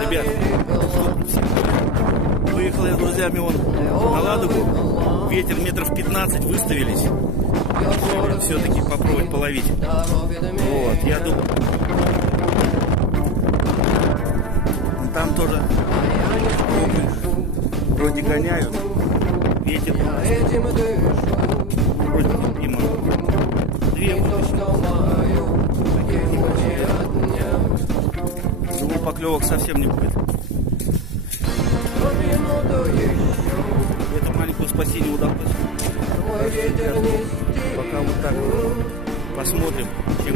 Ребят, выехал я с друзьями на Ладогу. Ветер метров 15, выставились. Все-таки попробовать половить. Вот, я думаю. Там тоже вроде гоняют. Ветер. Вроде им две удочки. Думаю, поклевок совсем не будет. Это маленькое спасение удалось. Пока вот так посмотрим, чем